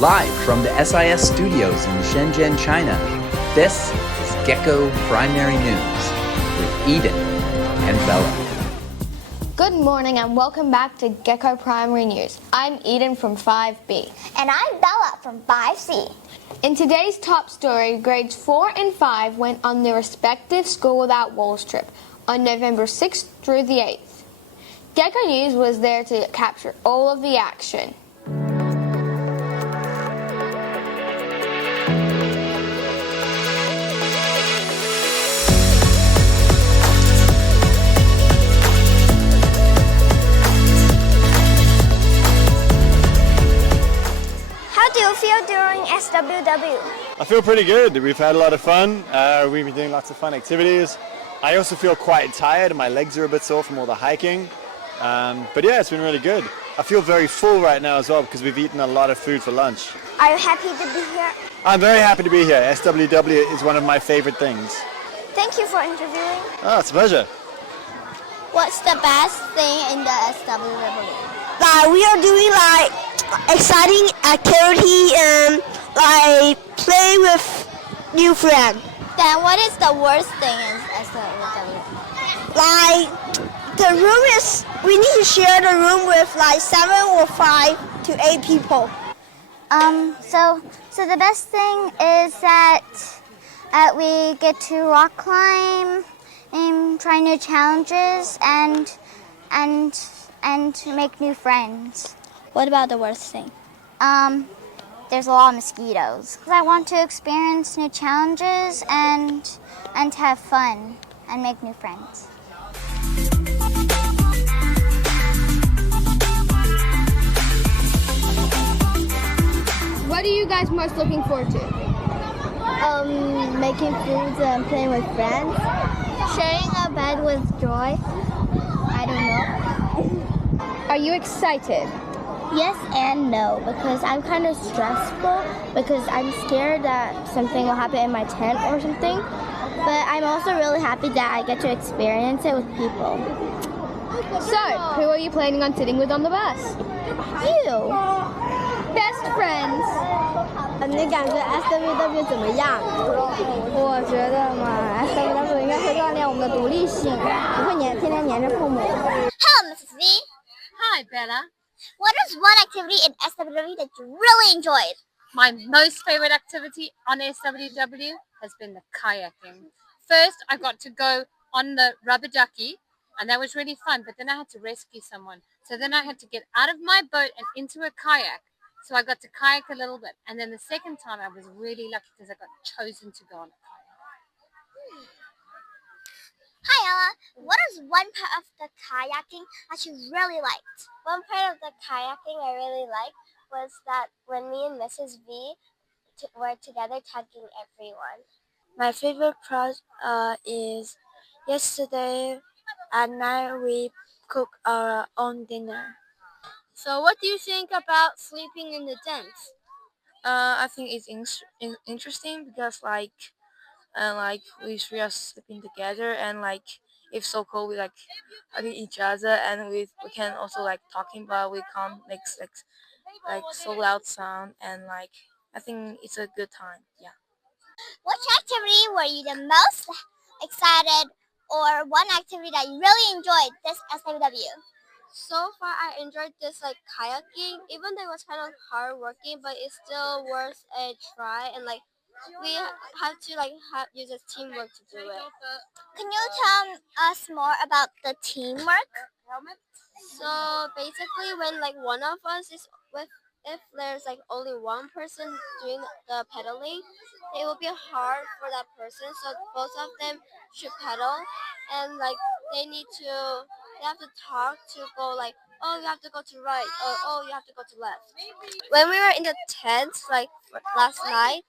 Live from the SIS studios in Shenzhen, China, this is Gecko Primary News with Eden and Bella. Good morning and welcome back to Gecko Primary News. I'm Eden from 5B. And I'm Bella from 5C. In today's top story, grades 4 and 5 went on their respective School Without Walls trip on November 6th through the 8th. Gecko News was there to capture all of the action. How do you feel during SWW? I feel pretty good. We've had a lot of fun. We've been doing lots of fun activities. I also feel quite tired. My legs are a bit sore from all the hiking. But yeah, it's been really good. I feel very full right now as well because we've eaten a lot of food for lunch. Are you happy to be here? I'm very happy to be here. SWW is one of my favorite things. Thank you for interviewing. Oh, it's a pleasure. What's the best thing in the SWW? We are doing exciting activity and play with new friends. Then what is the worst thing in SWW? The room is, we need to share the room with 7 or 5 to 8 people. So the best thing is that we get to rock climb and try new challenges and make new friends. What about the worst thing? There's a lot of mosquitoes. I want to experience new challenges and have fun and make new friends. What are you guys most looking forward to? Making foods and playing with friends. Sharing a bed with Joy. I don't know. Are you excited? Yes and no, because I'm kind of stressful because I'm scared that something will happen in my tent or something. But I'm also really happy that I get to experience it with people. So, who are you planning on sitting with on the bus? You. Best friends. 你感觉 SWW 怎么样？我觉得嘛 ，SWW 应该会锻炼我们的独立性，不会天天黏着父母。Hello, Mrs. V. Hi, Bella. What is one activity in SWW that you really enjoyed? My most favorite activity on SWW has been the kayaking. First, I got to go on the rubber ducky, and that was really fun, but then I had to rescue someone. So then I had to get out of my boat and into a kayak. So I got to kayak a little bit. And then the second time I was really lucky because I got chosen to go on a kayak. Hi, Ella. What is one part of the kayaking that you really liked? One part of the kayaking I really liked was that when me and Mrs. V were together tugging everyone. My favorite part is yesterday at night we cooked our own dinner. So what do you think about sleeping in the tents? I think it's interesting because we three are sleeping together and if so cold we hugging each other and we can also talking but we can't make so loud sound and I think it's a good time. Yeah. Which activity were you the most excited or one activity that you really enjoyed this SWW? So far, I enjoyed this kayaking, even though it was kind of hard working, but it's still worth a try. And we have to use a teamwork to do it. Can you tell us more about the teamwork? So basically, when one of us is if there's only one person doing the pedaling, it will be hard for that person. So both of them should pedal, and they have to talk to go oh, you have to go to right, or oh, you have to go to left. When we were in the tent last night,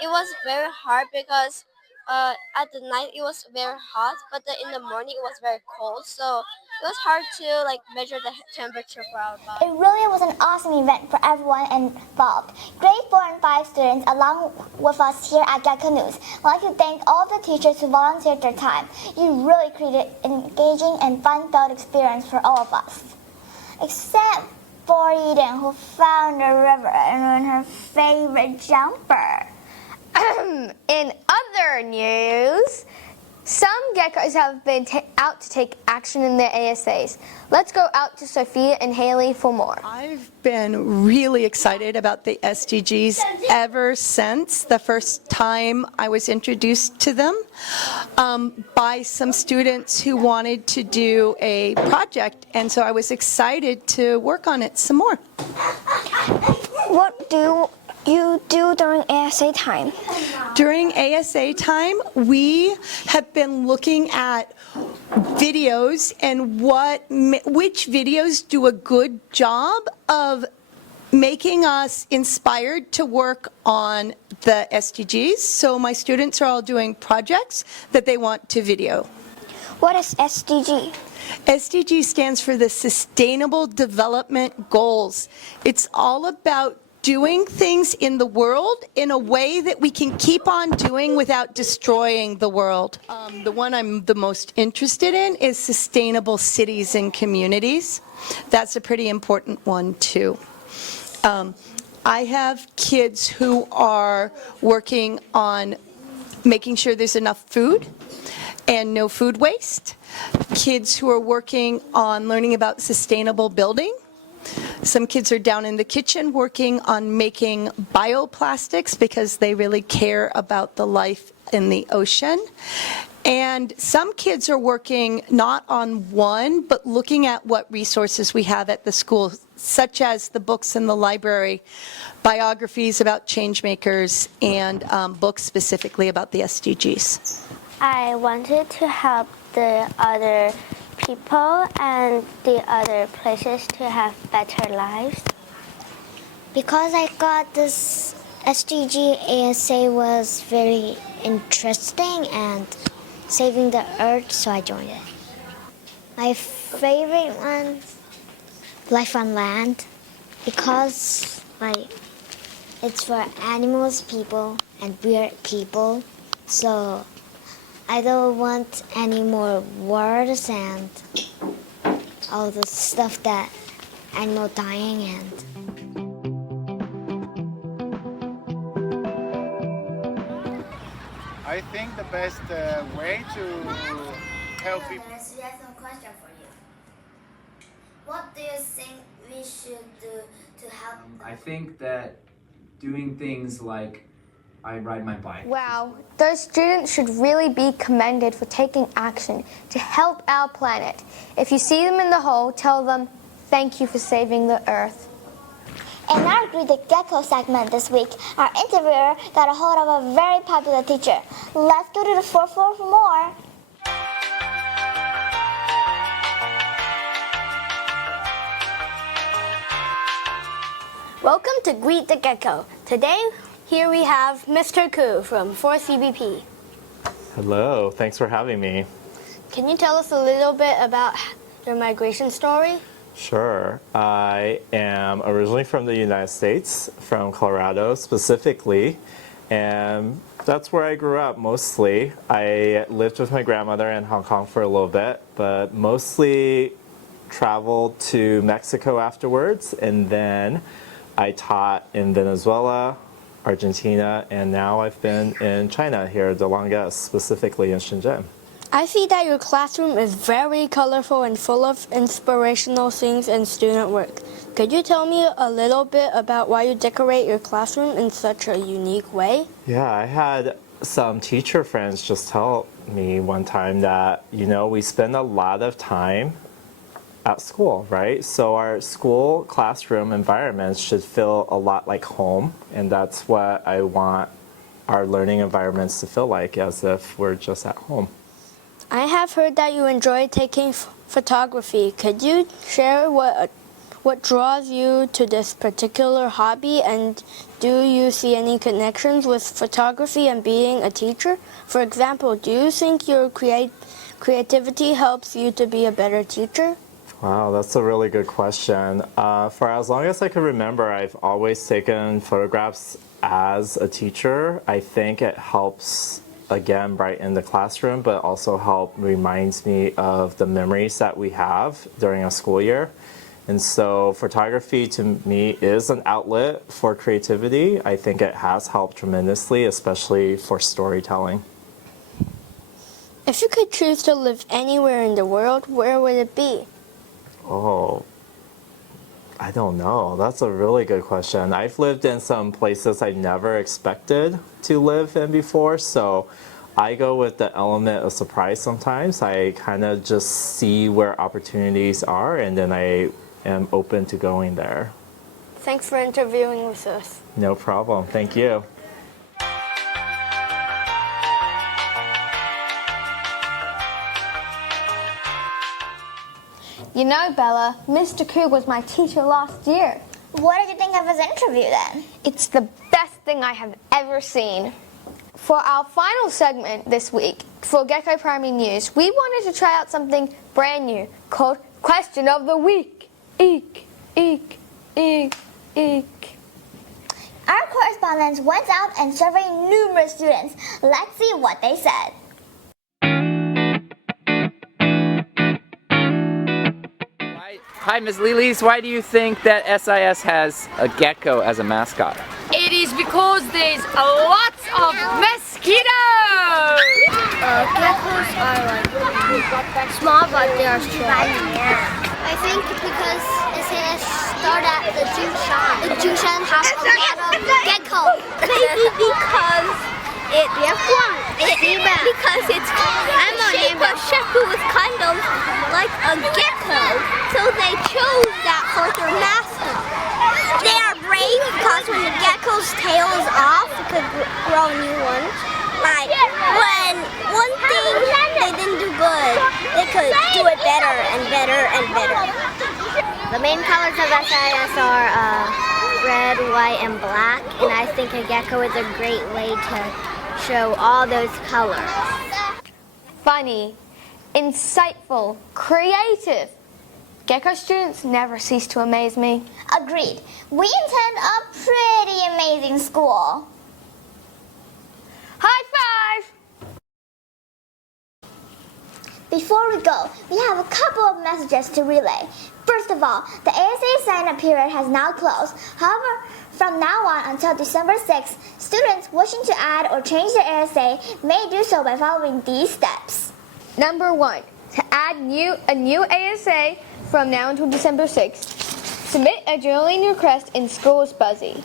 it was very hard because at the night it was very hot, but in the morning it was very cold. So it was hard to measure the temperature for our body. It really was an awesome event for everyone involved. Grade 4 and 5 students along with us here at Gecko News. I'd like to thank all the teachers who volunteered their time. You really created an engaging and fun-filled experience for all of us. Except for Eden, who found a river and won her favorite jumper. In other news, some geckos have been out to take action in their ASAs. Let's go out to Sophia and Haley for more. I've been really excited about the SDGs ever since the first time I was introduced to them by some students who wanted to do a project, and so I was excited to work on it some more. What do you do during ASA time? During ASA time, we have been looking at videos and which videos do a good job of making us inspired to work on the SDGs. So my students are all doing projects that they want to video. What is SDG? SDG stands for the Sustainable Development Goals. It's all about doing things in the world in a way that we can keep on doing without destroying the world. The one I'm the most interested in is sustainable cities and communities. That's a pretty important one too. I have kids who are working on making sure there's enough food and no food waste. Kids who are working on learning about sustainable building. Some kids are down in the kitchen working on making bioplastics because they really care about the life in the ocean. And some kids are working not on one, but looking at what resources we have at the school, such as the books in the library, biographies about change makers, and books specifically about the SDGs. I wanted to help the other people and the other places to have better lives. Because I got this SDG ASA was very interesting and saving the earth, so I joined it. My favorite one, Life on Land, because it's for animals, people, and weird people. So I don't want any more wars and all the stuff that animal dying and. I think the best way to help people. We have some question for you. What do you think we should do to help? I think that doing things like I ride my bike. Wow, those students should really be commended for taking action to help our planet. If you see them in the hole, tell them, thank you for saving the earth. In our Greet the Gecko segment this week, our interviewer got a hold of a very popular teacher. Let's go to the fourth floor for more. Welcome to Greet the Gecko. Today, here we have Mr. Koo from 4th CBP. Hello, thanks for having me. Can you tell us a little bit about your migration story? Sure. I am originally from the United States, from Colorado specifically, and that's where I grew up mostly. I lived with my grandmother in Hong Kong for a little bit, but mostly traveled to Mexico afterwards, and then I taught in Venezuela, Argentina, and now I've been in China here, the longest, specifically in Shenzhen. I see that your classroom is very colorful and full of inspirational things and student work. Could you tell me a little bit about why you decorate your classroom in such a unique way? Yeah, I had some teacher friends just tell me one time that, we spend a lot of time at school, right? So our school classroom environments should feel a lot like home, and that's what I want our learning environments to feel like, as if we're just at home. I have heard that you enjoy taking photography. Could you share what draws you to this particular hobby, and do you see any connections with photography and being a teacher? For example, do you think your creativity helps you to be a better teacher? Wow, that's a really good question. For as long as I can remember, I've always taken photographs as a teacher. I think it helps, again, brighten the classroom, but also reminds me of the memories that we have during a school year. And so photography to me is an outlet for creativity. I think it has helped tremendously, especially for storytelling. If you could choose to live anywhere in the world, where would it be? Oh, I don't know. That's a really good question. I've lived in some places I never expected to live in before, so I go with the element of surprise sometimes. I kind of just see where opportunities are, and then I am open to going there. Thanks for interviewing with us. No problem. Thank you. You know, Bella, Mr. Koo was my teacher last year. What did you think of his interview then? It's the best thing I have ever seen. For our final segment this week, for Gecko Primary News, we wanted to try out something brand new called Question of the Week. Eek, eek, eek, eek. Our correspondents went out and surveyed numerous students. Let's see what they said. Hi, Ms. Lilis. Why do you think that SIS has a gecko as a mascot? It is because there's lots of mosquitoes! Geckos are like small, but they are strong. I think because it says start at the Jingshan. The Jingshan has a lot of geckos. Maybe because the shape was kind of like a gecko, so they chose that for their mascot. They are brave because when the gecko's tail is off, it could grow a new one. Like when one thing they didn't do good, they could do it better and better and better. The main colors of SIS are red, white, and black, and I think a gecko is a great way to show all those colors. Funny, insightful, creative. Gecko students never cease to amaze me. Agreed. We attend a pretty amazing school. High five! Before we go, we have a couple of messages to relay. First of all, the ASA sign-up period has now closed. However, from now on until December 6th, students wishing to add or change their ASA may do so by following these steps. Number 1, to add a new ASA from now until December 6th, submit a journaling request in School's Buddy.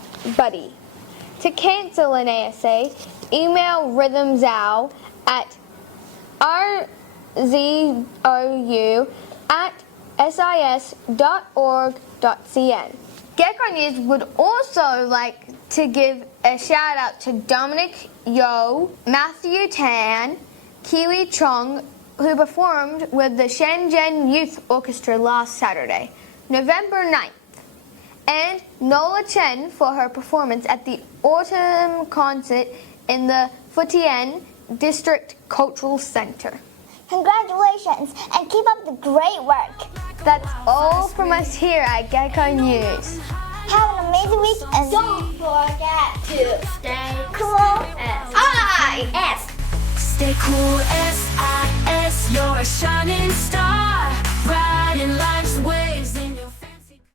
To cancel an ASA, email rhythmzao at rzou@sis.org.cn. Gecko News would also like to give a shout out to Dominic Yo, Matthew Tan, Kiwi Chong, who performed with the Shenzhen Youth Orchestra last Saturday, November 9th, and Nola Chen for her performance at the autumn concert in the Futian District Cultural Center. Congratulations and keep up the great work. That's all from us here at Gecko News. Have an amazing week and don't forget to stay cool. S-I-S. Stay cool, S-I-S. You're a shining star, riding life's wave.